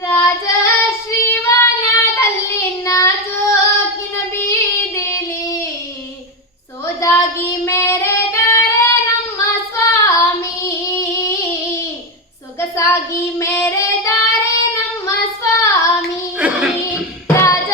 ರಾಜ ಶ್ರೀವನದಲ್ಲಿನ ಜೋಗಿನ ಬೀದಿಲಿ ಸೋಜಾಗಿ ಮೆರೆದರೆ ನಮ್ಮ ಸ್ವಾಮಿ. ಸೊಗಸಾಗಿ ಮೆರೆದರೆ ನಮ್ಮ ಸ್ವಾಮಿ. ರಾಜ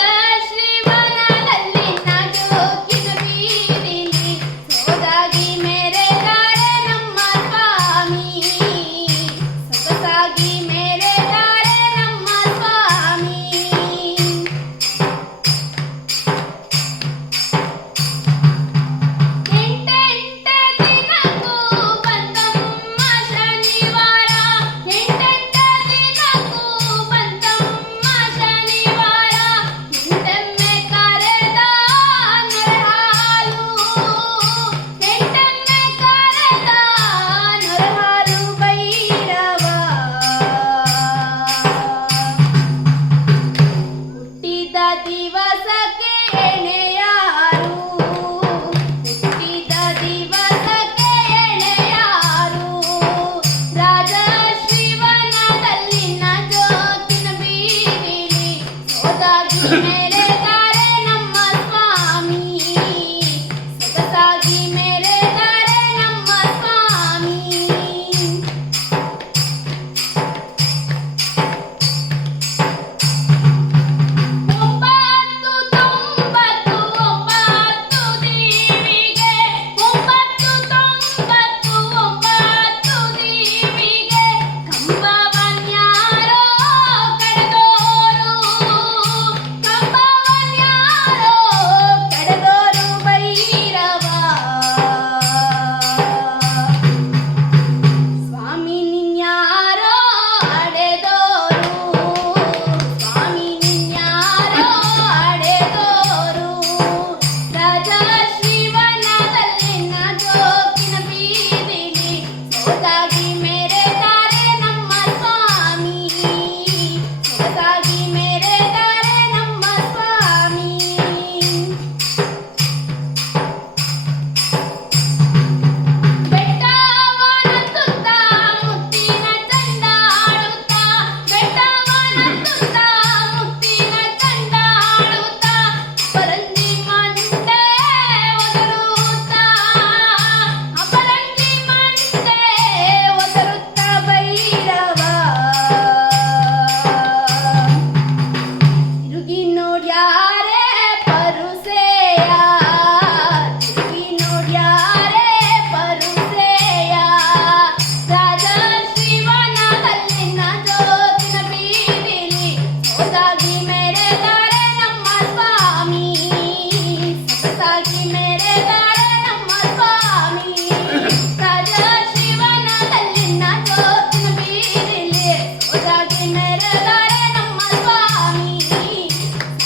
ದಿವಸಕ್ಕೆ ಎಣೆಯಾರು? ಹುಟ್ಟಿದ ದಿವಸಕ್ಕೆ ಎಣೆಯಾರು? ರಾಜ ಶ್ರೀವನದಲ್ಲಿನ ಜೋತಿನ ಬೀದಿಲಿ ಸೋದಾಗಿ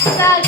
Sag